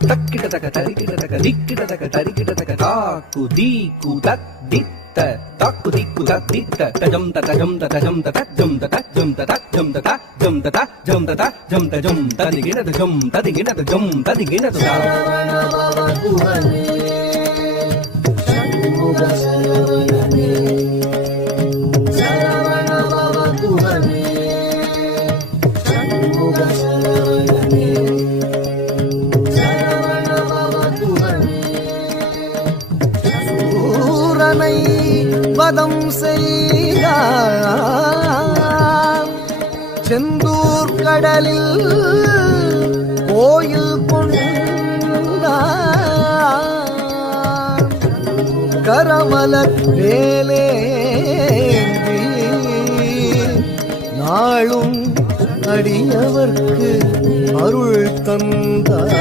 தக்கிடதக தரிக்கிடதக திக்கிடதக தரிக்கிடதக தாக்கு தீக்கு தத்தித்த தாக்கு தீக்கு தத்தித்த தஜம் தஜம் தஜம் தஜம் தஜம் தஜம் தஜம் தஜம் தஜம் தஜம் ததிகிடத ஜம் ததிகிடத ஜம் ததிகிடத வதம் செய்தார் செந்தூர் கடலில் கோயில் கொண்டார் கரமலர் வேலேந்தி நாளும் அடியவர்க்கு அருள் தந்தார்.